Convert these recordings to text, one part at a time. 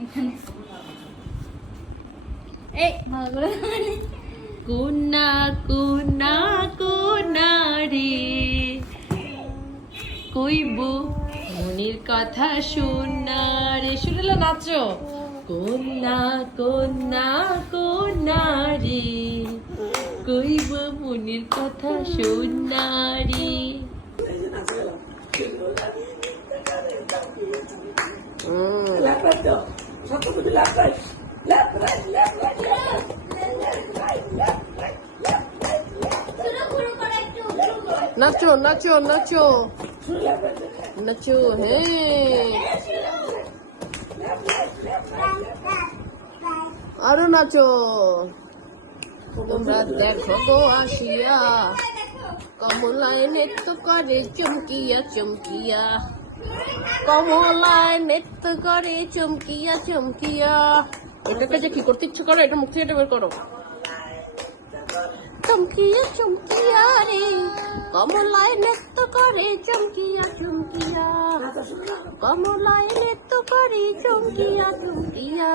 এখানে এই ভালো করে কোনা কোনা কোনা রে কইব মনের কথা শোনা রে শুনলে নাচো কোনা কোনা কোনা রে কইব মনের কথা শোনা রে নাচো নাচো নাচো নাচো হ্যাঁ আরো নাচো তোমরা দেখো গো আসিয়া কমলায় নৃত্য করে চমকিয়া চমকিয়া কমলায় নৃত্য করে চমকিয়া চমকিয়া এটাকে যে কি করতে ইচ্ছে করো এটা মুখ থেকে বের করো চমকিয়া চমকিয়া রে কমলায় নৃত্য করে চমকিয়া চমকিয়া কমলায় নৃত্য করে চমকিয়া চমকিয়া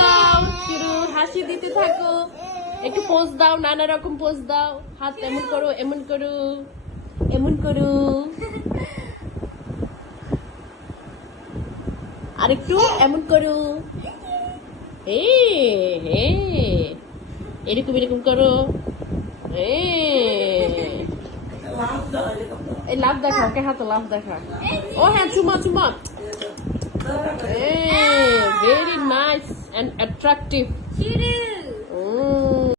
দাও শুরু হাসি দিতে থাকো একটু পোজ দাও নানা রকম পোজ দাও হাত এমন করো এমন করো এমন করো আরেকটু এমন করো এরকম এরকম করো এই লাভ দেখা ওকে হাত লাভ দেখা ও হ্যাঁ চুমা চুমা very nice and attractive